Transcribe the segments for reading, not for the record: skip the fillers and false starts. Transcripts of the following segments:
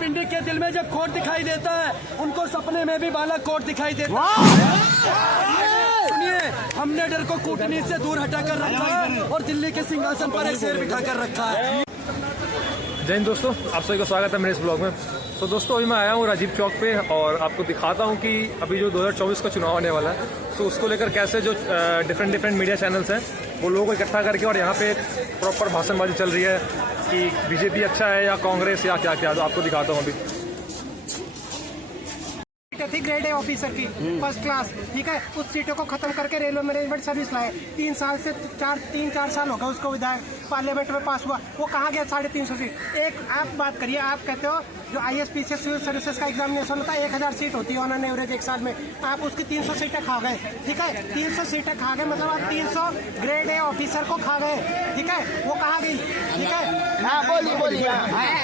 रावलपिंडी के दिल में जब खोट दिखाई देता है, उनको सपने में भी बालाकोट दिखाई देता है। सुनिए, हमने डर को कूटनीति से दूर हटाकर रखा है और दिल्ली के सिंहासन पर एक शेर बिठा कर रखा है। जय हिंद दोस्तों, आप सभी का स्वागत है मेरे इस ब्लॉग में। तो दोस्तों, अभी मैं आया हूँ राजीव चौक पे और आपको दिखाता हूँ कि अभी जो 2024 का चुनाव आने वाला है, तो उसको लेकर कैसे जो डिफरेंट मीडिया चैनल्स हैं वो लोगों को इकट्ठा करके और यहाँ पे प्रॉपर भाषणबाजी चल रही है कि बीजेपी अच्छा है या कांग्रेस या क्या क्या, तो आपको दिखाता हूँ अभी। थी ग्रेड ए ऑफिसर की फर्स्ट क्लास, ठीक है। उस सीटों को खत्म करके रेलवे मैनेजमेंट सर्विस लाए। 3-4 साल हो गए उसको विधायक पार्लियामेंट में पास हुआ। वो कहाँ गया 350 सीट? एक आप बात करिए, आप कहते हो जो ISP से सिविल सर्विसेज का एग्जामिनेशन होता है 1000 सीट होती है ऑन एवरेज एक साल में, आप उसकी 300 सीटें खा गए, ठीक है। 300 सीटें खा गए मतलब आप 300 ग्रेड ए ऑफिसर को खा गए, ठीक है। वो कहाँ गई, ठीक है। हाँ बोलिए।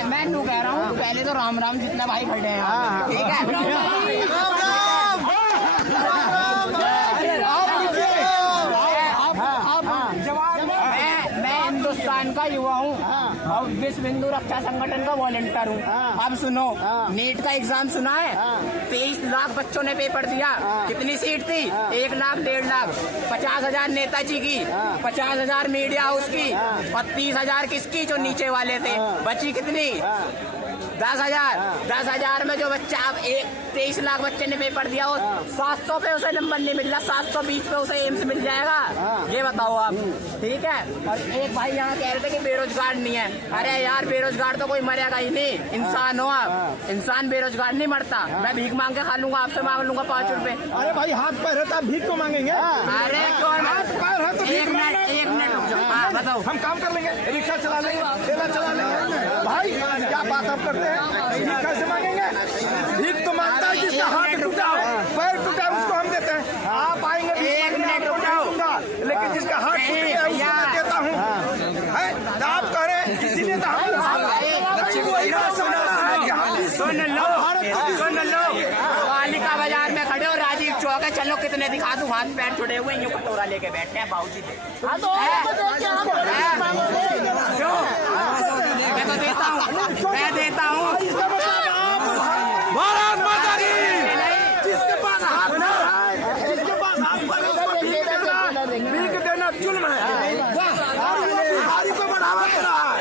मैं नू कह रहा हूँ, पहले तो राम राम जितना भाई खड़े हैं, ठीक है। मैं हिंदुस्तान का युवा हूँ और विश्व हिंदू रक्षा संगठन का वॉलंटियर हूँ। अब सुनो, नीट का एग्जाम सुना है? 23 लाख बच्चों ने पेपर दिया। कितनी सीट थी? 1 लाख 1.5 लाख। 50,000 नेताजी की, 50,000 मीडिया हाउस की और 30,000 किसकी, जो नीचे वाले थे। बची कितनी? 10,000। 10,000 में जो बच्चा, अब 23 लाख बच्चे ने पेपर दिया, और 700 पे उसे नंबर नहीं मिल रहा, 720 पे उसे एम्स मिल जाएगा। ये बताओ आप, ठीक है। और एक भाई यहाँ कह रहे थे कि बेरोजगार नहीं है। अरे यार, बेरोजगार तो कोई मरेगा ही नहीं, इंसान हो आप। इंसान बेरोजगार नहीं मरता। मैं भीख मांग के खा लूंगा, आपसे मांग लूंगा 5 रुपए। अरे भाई, हाथ पैर है तो भीख तो मांगेंगे। अरे क्यों? एक मिनट रुक जाओ। हाँ बताओ। हम काम कर लेंगे, रिक्शा चला लेंगे, ठेला चला लेंगे। भाई क्या बात आप करते हैं? भीख कैसे मांगेंगे? भीख तो मांगता है जिसका हाथ टूटा, पैर टूटा, उसको हम देते हैं। आप आएंगे, 1 मिनट रुक जाओ। लेकिन जिसका हाथ टूट गया है उसको मैं देता हूँ। आप कह रहे हैं, इसीलिए तो सुन लो, पालिका बाजार में खड़े हो, राजीव चौक है, चलो कितने दिखा दूं, हाथ पैर जुड़े हुए, यूं कटोरा लेके बैठे हैं बाबूजी। मैं तो देता हूँ, मैं देता हूँ। भारत माता की। जिसके पास हाथ ना है, जिसके पास हाथ पर है, उसको भीख देना जुल्म है। बिहारी को बढ़ावा दे रहा है।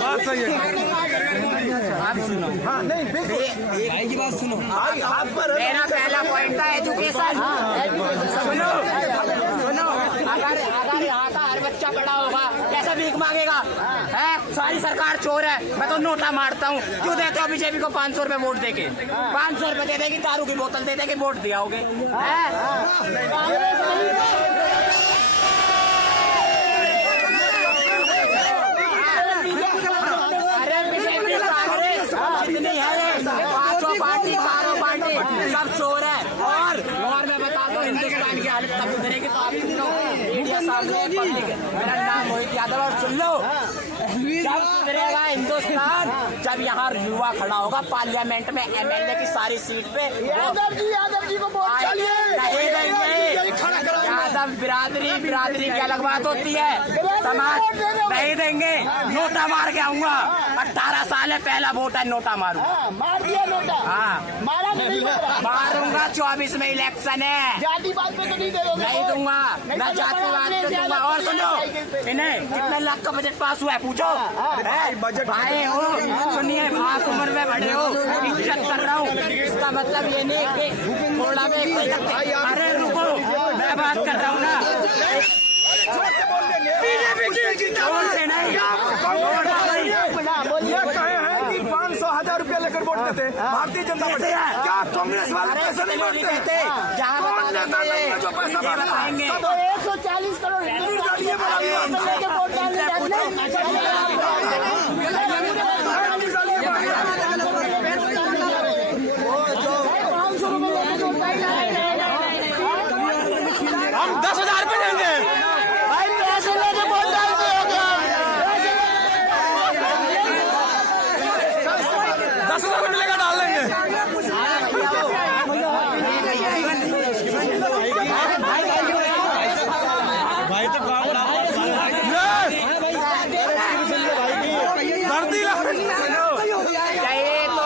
बात सही है। आप सुनो, हाँ नहीं, भाई की बात सुनो। हाथ पर मेरा पहला पॉइंट था एजुकेशन। सुनो, अगर यहाँ का हर बच्चा बड़ा होगा, कैसे भीख मांगेगा? है, सारी सरकार चोर है। मैं तो नोटा मारता हूँ। क्यों देते हो बीजेपी को 500 रुपए वोट देके? 500 रुपए दे देगी, दारू की बोतल दे देगी, वोट दिया होगे। जितनी है, पांचों पार्टी, चारों पार्टी, सब चोर है। और मैं बता दूं, हिंदुस्तान की हालत तब सुधरेगी तो आप सुन लो, मीडिया सामने पब्लिक। मेरा नाम मोहित यादव, और सुन लो, जब सुधरेगा हिंदुस्तान जब यहाँ युवा खड़ा होगा पार्लियामेंट में, MLA की सारी सीट पे। यादव जी को वोट चाहिए। यादव बिरादरी की अलग बात होती है, समाज नहीं देंगे। नोटा मार के आऊंगा, 18 साल है, पहला वोट है, नोटा मारूंगा। मार दिया नोटा। हाँ, मारूंगा। 24 में इलेक्शन है, जातिवाद पे तो नहीं दे दोगे? नहीं दूंगा, मैं जातिवाद पे दूंगा। और सुनो, इन्हें कितने लाख का बजट पास हुआ है पूछो। भाई हो, सुनिए, आप उम्र में बड़े हो, इज्जत कर रहा हूँ, इसका मतलब ये नहीं कि थोड़ा भी। अरे रुको, मैं बात कर रहा हूँ ना। कि 500,000 रुपया लेकर वोट देते भारतीय जनता पार्टी। क्या कांग्रेस वाले पैसा नहीं मांगते? कौन नेता नहीं है जो पैसा मांगेंगे? 140 करोड़ हम 10,000 रुपए देंगे। भाई पैसे लेके वोट डालते हो क्या? 10,000 रुपए लेकर डाल देंगे। भाई तो ये तो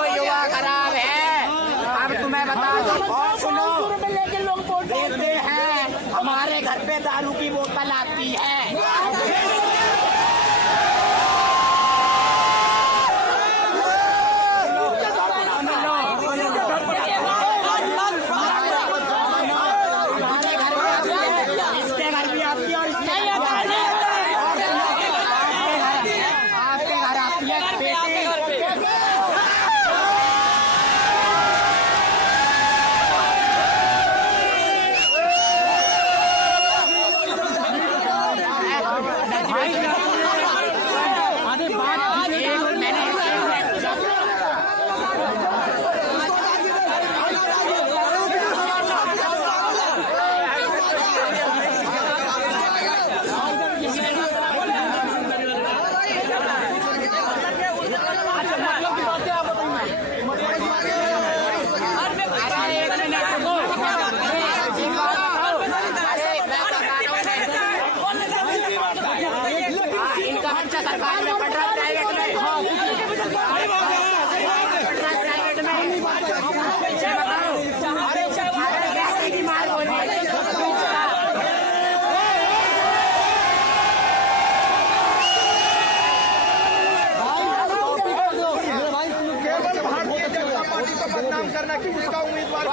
बदनाम करना किसी का उम्मीदवार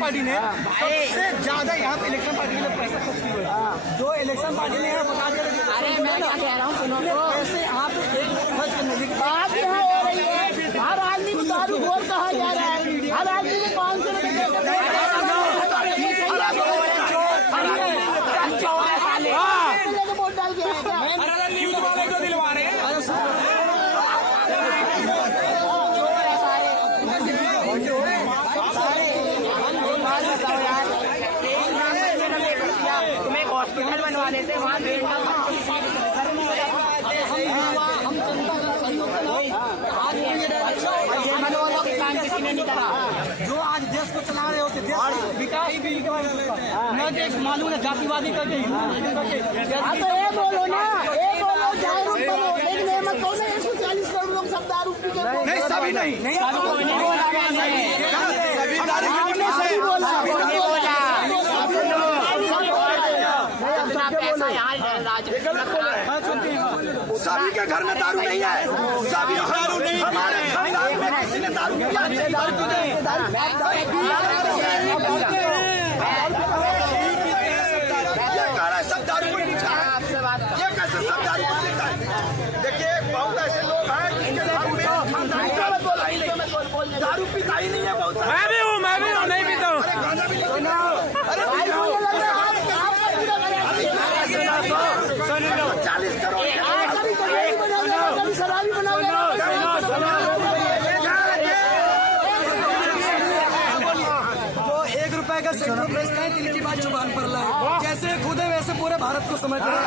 पार्टी ने सबसे ज्यादा यहाँ पे इलेक्शन पार्टी के लिए पैसा खर्च किया है। जो इलेक्शन पार्टी ने यहाँ बता दिया, अरे मैं क्या कह रहा हूँ सुनो तो, पैसे आप खर्च करने की बात यहाँ हो रही है। हर आदमी को दारू घोर कहा जा रहा है, हर आदमी को 500 रुपए वोट डाल के आया क्या? दिलवा रहे हैं। तुम्हें हॉस्पिटल बनवा देते वहाँ किसी ने नहीं करा। जो आज देश को चला रहे होते विकास भी न देश मालूम है जातिवादी करके हाँ तो ये बोलो ना, ये बोलो जागरूक करो, लेकिन ये मत कहो ना 140 करोड़ लोग सब दारू पी के नहीं, सभी नहीं सभी के घर में दारू नहीं है, सभी दारू नहीं, हमारे खानदान में किसी ने दारू नहीं सब दारू ये कैसे सब दारू पीता है? देखिए बहुत ऐसे लोग हैं दारू पीता ही नहीं है। बहुत मैं भी हूँ नहीं पीता हूँ। अरे 40 करोड़ शराबी बना जो 1 रुपए का सेंटर बेचता है, दिल की बात जुबान पर लाए। जैसे खुद है वैसे पूरे भारत को समझ रहे हैं।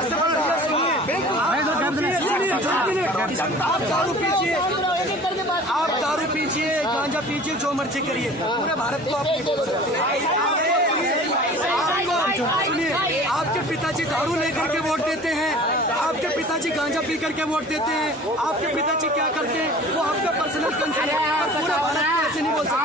आप दारू पीजिए, आप दारू पीजिए, गांजा पीजिए, जो मर्जी करिए, पूरे भारत को आप सुनिए। आपके पिताजी दारू लेकर के वोट देते हैं, आपके पिताजी गांजा पी करके वोट देते हैं, आपके पिताजी क्या करते हैं वो आपका पर्सनल कंसर्न है। पूरा भारत को ऐसे नहीं बोल सकते।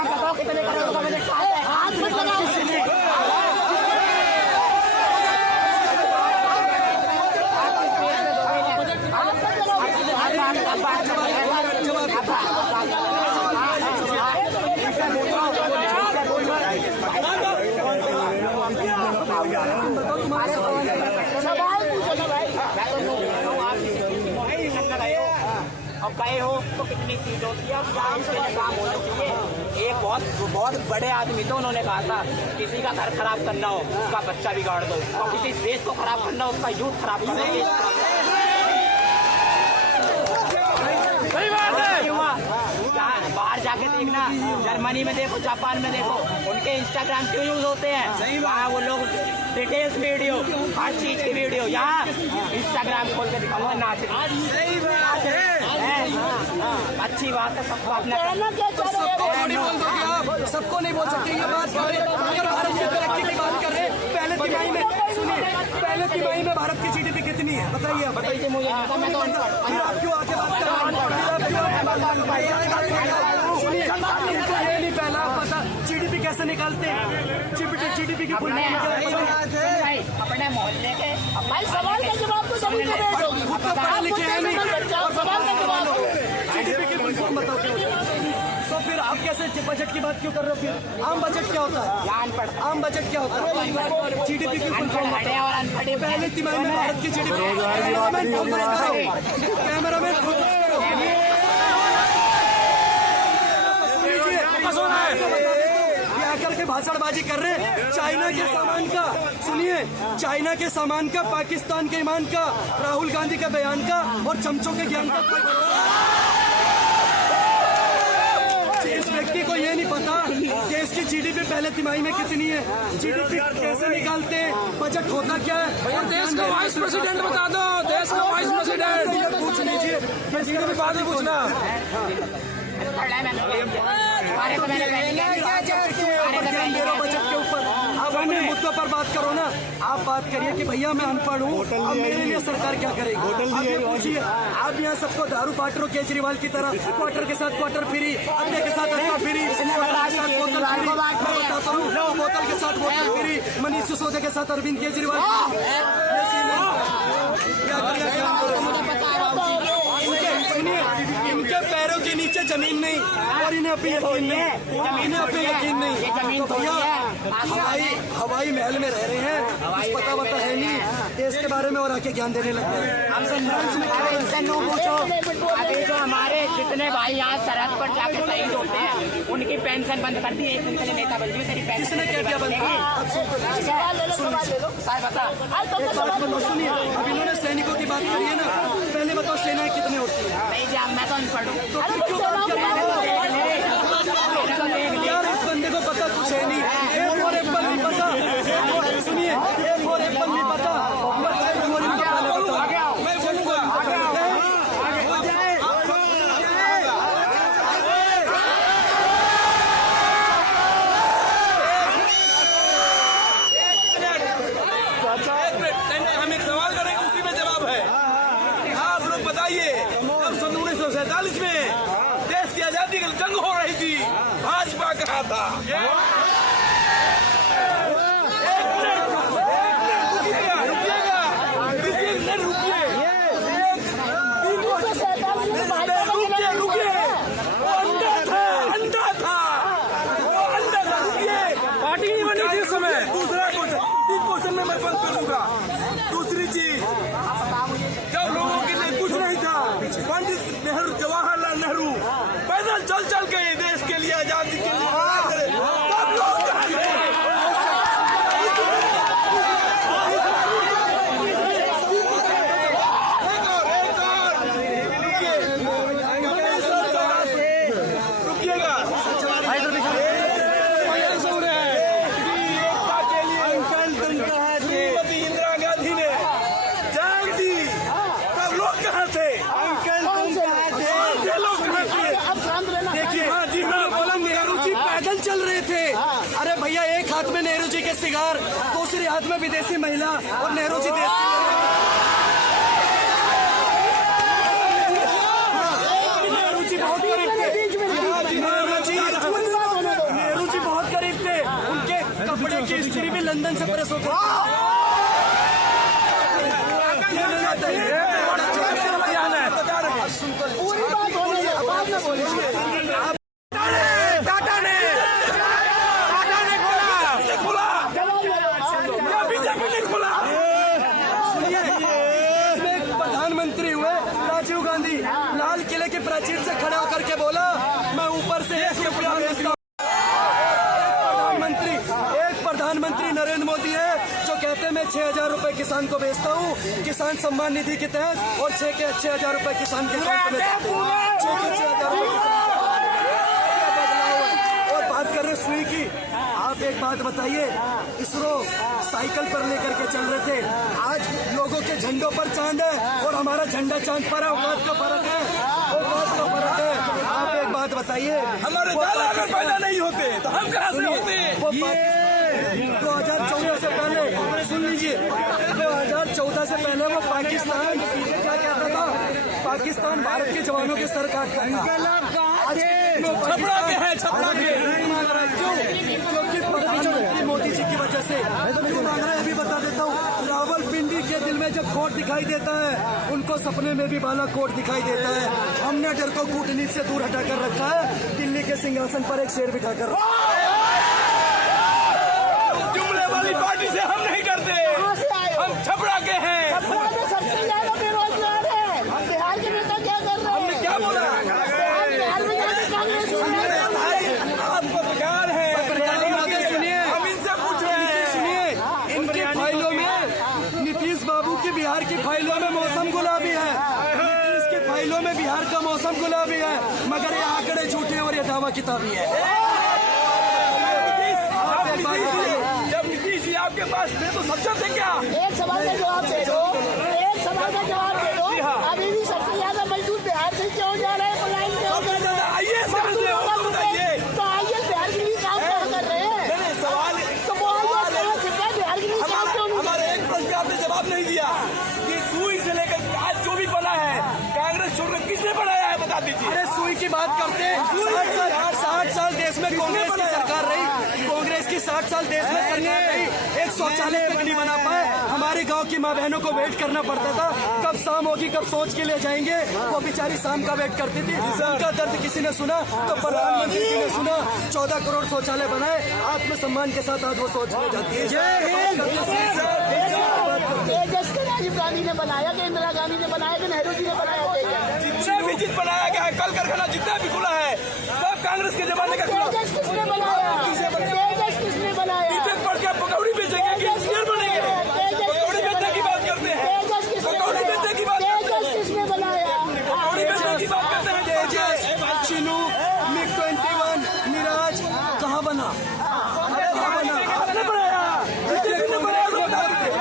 अब गए हो तो कितनी सीट होती है, काम से काम होना चाहिए। एक बहुत बड़े आदमी थे, उन्होंने कहा था किसी का घर खराब करना हो उसका बच्चा बिगाड़ दो, और किसी देश को खराब करना हो उसका यूथ खराब कर दो। सही बात है। बाहर जाके देखना, जर्मनी में देखो, जापान में देखो, उनके इंस्टाग्राम क्यों यूज होते हैं? वहाँ वो लोग डिटेल्स वीडियो, हर चीज की वीडियो, यहाँ इंस्टाग्राम खोल के दिखाऊंगा नाच। सही बात है, अच्छी बात है। सबको अपना सबको नहीं बोल दोगे आप, सबको नहीं बोल सकते ये बात। अगर भारत की तरक्की की बात कर रहे हैं, पहले तिमाही में सुनिए, पहले तिमाही में भारत की GDP कितनी है बताइए? बताइए मुझे, मैं तो आप क्यों आके बात कर रहे सुनिए, इनको ये नहीं पहला पता GDP कैसे निकालते हैं। GDP की फुल अपने मोहल्ले के भाई सवाल का जवाब तो सभी को देना होगी। पढ़े लिखे हैं नहीं, सवाल का जवाब GDP की फुल फॉर्म बताओ क्यों? तो फिर आप कैसे बजट की बात क्यों कर रहे हो? फिर आम बजट क्या होता है? आम बजट क्या होता है? GDP की फुल फॉर्म पहले तिमाही में भारत की GDP। कैमरामैन आकर के भाषणबाजी कर रहे हैं। चाइना के सामान का सुनिए, चाइना के सामान का, पाकिस्तान के ईमान का, राहुल गांधी के बयान का और चमचों के ज्ञान का जीडीपी पहले तिमाही में कितनी है, जीडीपी कैसे निकालते हैं, बजट होता क्या है? देश का वाइस प्रेसिडेंट बता दो, देश का वाइस प्रेसिडेंट। ये पूछ लीजिए, जीडीपी बाद में पूछना। बजट के ऊपर आप अपने मुद्दों पर बात करो ना। आप बात करिए कि भैया मैं अनपढ़ हूँ, अब मेरे लिए सरकार क्या करेगी? आप ये पूछिए, आप यहाँ सबको दारू बांट रहे हो केजरीवाल की तरह, क्वार्टर के साथ क्वार्टर फ्री, अड्डे के साथ अड्डा फ्री, बोतल फ्री, मैं बताता हूँ बोतल के साथ बोतल फ्री, मनीष सिसोदिया के साथ अरविंद केजरीवाल। क्या करेगा? सुनिए, इनके पैरों के नीचे जमीन नहीं और इन्हें अपनी यकीन नहीं, इन्हें अपनी यकीन नहीं। तो भैया हवाई महल में रह रहे हैं, कुछ पता वता है नहीं देश के बारे में और आके ज्ञान देने लग गए। अभी जो हमारे जितने भाई यहाँ सरहद पर जाके शहीद होते हैं उनकी पेंशन बंद कर दी, एक दिन के लिए नेता बन गई, तेरी पेंशन किसने क्या बंद किया? सुनिए, अब इन्होंने सैनिकों की बात करी है ना, पहले बताओ सेनाएं कितनी होती है? नहीं जी, मैं तो अनपढ़ हूँ। यार इस बंदे को पता कुछ है नहीं, एक और एप्पल नहीं पता। सुनिए, एक और एप्पल नहीं पता। हम एक सवाल करेंगे, उसी में जवाब है। आप लोग बताइए, अब सन 1947 में देश की आजादी की जंग हो रही थी, भाजपा कहा था। दूसरी चीज, जब लोगों के लिए कुछ नहीं था, पंडित नेहरू, जवाहरलाल नेहरू पैदल चल चल के देश के लिए, आजादी के लिए लड़ा करे, तब लोग कहाँ थे? रुकिएगा, इंदिरा गांधी ने जान दी, तब लोग कहाँ थे? देखिए, हाँ जी, हाँ बोला, नेहरू जी पैदल चल रहे थे। अरे भैया, एक हाथ में नेहरू जी के सिगार, दूसरे हाथ में विदेशी महिला, और नेहरू जी देश नेहरू जी बहुत गरीब थे। नेहरू जी बहुत गरीब थे, उनके कपड़े की स्त्री भी लंदन से प्रेस होकर प्रधानमंत्री हुए राजीव गांधी, लाल किले की प्राचीर से खड़े होकर के बोला, मैं ऊपर से एक प्रधानमंत्री नरेंद्र मोदी है जो कहते हैं मैं 6,000 रुपए किसान को बेचता हूँ, किसान सम्मान निधि के तहत, और 6,000 रुपए किसान के अकाउंट में देता हूँ। 6,000 और बात कर रहे सुई की। आप एक बात बताइए, इसरो साइकिल पर लेकर के चल रहे थे, आज लोगों के झंडों पर चांद है और हमारा झंडा चांद पर है। औकात का फर्क है, औकात का फर्क है। आप एक बात बताइए, हमारे दादा अगर पैदा नहीं होते तो हम कहाँ से होते? 2014 से पहले, सुन लीजिए, 2014 से पहले वो पाकिस्तान क्या कहता था? पाकिस्तान भारत के जवानों के सर काटता था। छपरा के हैं, छपरा के। क्योंकि प्रधानमंत्री मोदी जी की वजह से क्यों मांग रहा है अभी बता देता हूँ। रावलपिंडी के दिल में जब कोट दिखाई देता है, उनको सपने में भी बालाकोट दिखाई देता है। हमने डर को कूटनीति से दूर हटाकर रखा है, दिल्ली के सिंहासन पर एक शेर बिठाकर। जुमले वाली पार्टी से हम नहीं करते, हम छपरा के हैं। सबसे ज्यादा बेरोजगार है बिहार के नेता, क्या कर रहे हैं? हमने क्या बोला? आपको बेकार है, सुनिए, हम इनसे पूछ रहे हैं। सुनिए, इनकी फाइलों में, नीतीश बाबू की बिहार की फाइलों में मौसम गुलाबी है, नीतीश की फाइलों में बिहार का मौसम गुलाबी है, मगर ये आंकड़े झूठे और ये दावा किताबी है। जब नीतीश जी आपके पास थे तो सक्षम थे क्या? एक सवाल का जवाब दे दो, एक सवाल का जवाब दे दो। अभी भी सबसे ज्यादा मजदूर बिहार से क्यों जा रहे हैं, पलायन क्यों कर रहे हैं? आइए तो आइए बिहार के लिए काम कहाँ कर रहे हैं? सवाल तो वो बिहार के लिए काम क्यों नहीं? हमारे एक प्रश्न का आपने जवाब नहीं दिया कि सुई से लेकर आज जो भी बना है कांग्रेस छोड़कर किसने बनाया है, बता दीजिए। अरे सुई की बात करते हैं, 60 साल देश में कांग्रेस की सरकार रही, कांग्रेस की 60 साल देश में सरकार रही, एक शौचालय तक नहीं बना पाए। हमारे गांव की माँ बहनों को वेट करना पड़ता था, कब शाम होगी, कब सोच के लिए जाएंगे। वो बेचारी शाम का वेट करती थी, उनका दर्द किसी ने सुना तो प्रधानमंत्री जी ने सुना, 14 करोड़ शौचालय बनाए, आत्मसम्मान के साथ आज वो सोच ले जाती है। तेजस को राजीव गांधी ने बनाया कि इंदिरा गांधी ने बनाया कि नेहरू जी ने बनाया? जितना भी चीज बनाया गया है, कल कारखाना जितना भी खुला है सब कांग्रेस के जमाने का खुला। तेजस किसने बनाया? तेजस किसने बनाया? टीचर पढ़ के पकौड़ी बेचेंगे कि इंजीनियर बनेंगे? पकौड़ी बेचने की बात करते हैं, पकौड़ी बेचने की बात करते हैं, तेजस किसने बनाया? पकौड़ी बेचने की बात करते हैं। तेजस, चिनूक, MiG-21, मिराज कहाँ बना? आपने बनाया, बीजेपी ने बनाया तो बता दीजिए,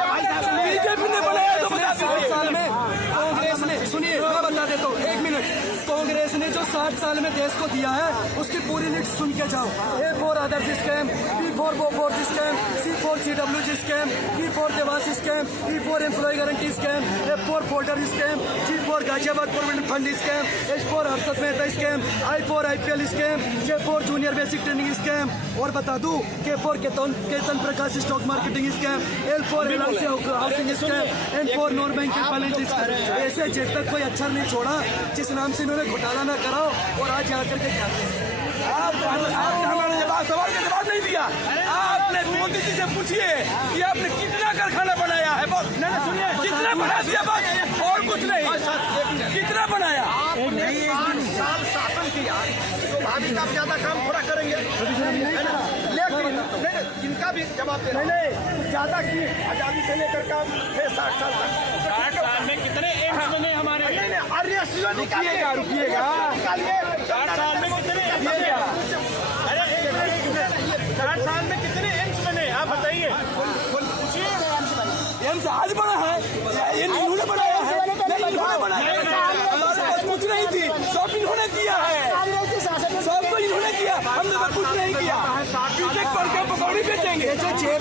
बीजेपी ने बनाया तो बता 60 दीजिए। साल में कांग्रेस ने, सुनिए मैं बता देता हूँ, 1 मिनट, कांग्रेस ने जो 60 साल में देश को दिया है उसकी पूरी लिस्ट सुन के जाओ। A for Adarsh scam, B for Bofors scam, C for CWG scam, D for Devas scam, E for employ guarantee scam, F for folder scam, G for Ghaziabad provident fund scam, H for Harshad Mehta scam, I for IPL scam, J for junior basic training scam, और बता दूं K for Ketan Prakash stock marketing scam, L for LIC housing scam, N for non banking finance scam. ऐसे जब तक कोई अक्षर नहीं छोड़ा जिस नाम से इन्होंने घोटाला ना कराओ और आज यहाँ करके क्या हमारे सवाल का जवाब नहीं दिया। आपने मोदी जी से पूछिए कि आपने कितना कारखाना बनाया है, बस सुनिए, कितना बना दिया, बस और कुछ नहीं, कितना बनाया? साल शासन किया, स्वाभाविक आप ज्यादा काम थोड़ा करेंगे, लेकिन इनका भी जवाब दे नहीं, ज्यादा की आजादी से लेकर काम 60 साल तक। 60 साल में कितने एम्स बने हमारे? रुकिएगा 60 साल में कितने एम्स बने? 60 साल में कितने एम्स बने आप बताइए। एम्स आज बना है, ये इन्होंने बनाया है, नहीं इन्होंने बनाया है, हमारे पास कुछ नहीं थी, सब इन्होंने किया है, सब तो इन्होंने किया, हमने तो कुछ नहीं किया। बीटेक पढ़ के पकौड़ी बेचेंगे,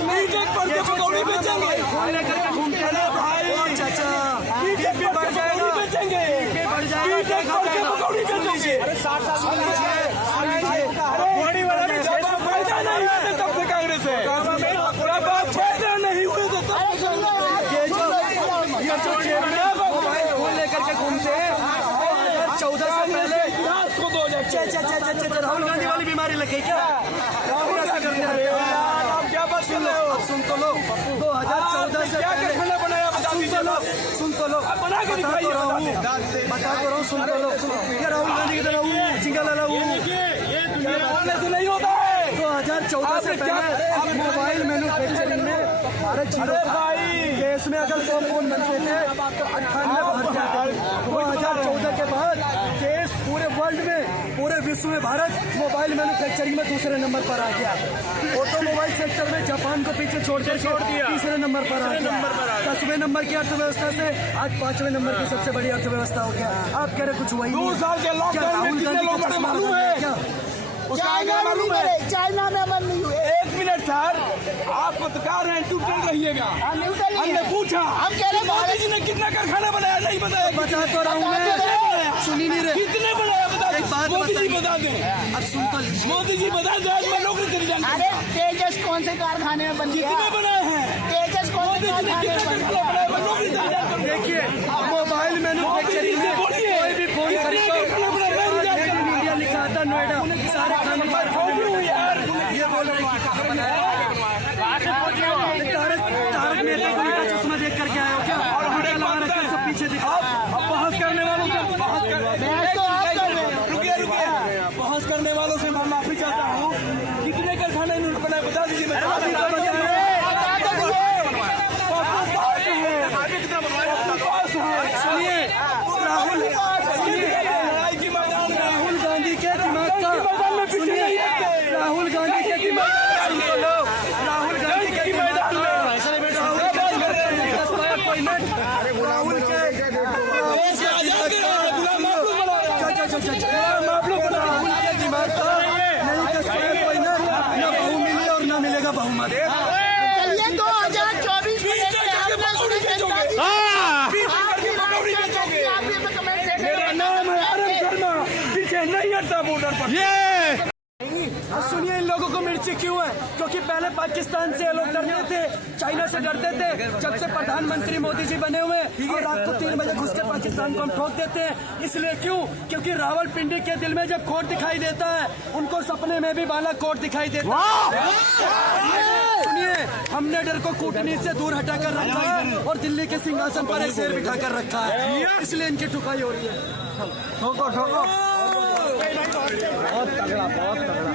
बीटेक पढ़ के पकौड़ी बेचेंगे, फोन लेकर के घूमते हैं भाई चाचा, बीटेक पढ़ के पकौड़ी बेचेंगे, बीटेक पढ़ के पकौड़ी बेचेंगे। अरे 60 साल पकौड़ी वाला ने जब फायदा नहीं हुए थे तब से कांग्रेस है, जब फायदा नहीं हुए थे तब ये जो चेयरमैन फोन लेकर के घूमते हैं 2014 से पहले राहुल गांधी वाली बीमारी लग गई क्या? राहुल ऐसा करते हैं, आप क्या बात सुन रहे हो? अब सुन तो लो, 2014 से क्या पहले खाना बनाया बता सुन तो दीजिए। लो, सुन तो लो, बना के बता तो रहा हूँ, सुन तो लो। ये राहुल गांधी की तरह जिंगा लाला ये बोलने से नहीं होता है। 2014 से पहले मोबाइल मैन्युफैक्चरिंग में भारत जीरो था। देश में अगर 100 फोन बनते थे तो 98 बाहर से आते थे। 2014 के बाद देश पूरे वर्ल्ड में, पूरे विश्व में भारत मोबाइल मैन्युफैक्चरिंग में दूसरे नंबर पर आ गया। ऑटोमोबाइल सेक्टर में जापान को पीछे छोड़ दिया, तीसरे नंबर पर आ गया। 10वें नंबर की अर्थव्यवस्था से आज 5वें नंबर की सबसे बड़ी अर्थव्यवस्था हो गया। आप कह रहे कुछ हुआ ही 2 नहीं। साल के लॉकडाउन में कितने लोग बड़े मालूम है? उसका आगे मालूम है? चाइना में बंद नहीं हुए। 1 मिनट सर, आप पत्रकार हैं, चुप चल रहिएगा। हमने पूछा, हम कह रहे हैं मोदी जी ने कितना कारखाना बनाया, नहीं बताया। बता तो रहा हूँ मैं, सुन ही नहीं रहे। कितने बनाया बता एक बात मोदी जी बताइए। बता दें, अब सुन तो लीजिए। मोदी जी बता दें, आज मैं नौकरी चली जाऊंगी। अरे तेजस कौन से कारखाने में बन गया? कितने बनाए हैं? तेजस कौन से मोदी जी ने कारखाने कितना में बन कारखाना गया? बनाया, मैं नौकरी चली जाऊंगी। देखिए मोबाइल मैन्युफैक्चरिंग में कोई भी फोन खरीदो, इंडिया लिखा आता नोएडा, सारे खाने ये बोल रहे हैं कि कहाँ बनाया? तारक मेहता को उल्टा चश्मा देख करके आए हो क्या? और हुड्डा लगा रखा सब पीछे दिखा। अब बहस करने वालों से बहस करने वालों से मैं माफी चाहता हूँ। कितने कारखाने इन्होंने बनाए बता दीजिए। मैं सुनिए राहुल गांधी के दिमाग का, सुनिए राहुल गांधी के दिमाग का आप लोग उनके दिमाग का नहीं कस पाए कोई ना बहू मिली और ना मिलेगा बहुमत। चलिए 2024 में मेरा नाम है अरुण शर्मा, पीछे नहीं हटता बॉर्डर पर। अब सुनिए इन लोगों को मिर्ची क्यों है? क्योंकि पहले पाकिस्तान से ये लोग डरते थे, चाइना से डरते थे। जब से प्रधानमंत्री मोदी जी बने हुए और रात को 3 बजे घुस के पाकिस्तान को हम ठोक देते हैं। इसलिए क्यों? क्योंकि रावलपिंडी के दिल में जब कोर्ट दिखाई देता है, उनको सपने में भी बालाकोट दिखाई देता है। सुनिए, हमने डर को कूटनीति से दूर हटा कर रखा है और दिल्ली के सिंहासन पर एक शेर बिठा कर रखा है, इसलिए इनकी ठुकाई हो रही है। बहुत तगड़ा, बहुत तगड़ा।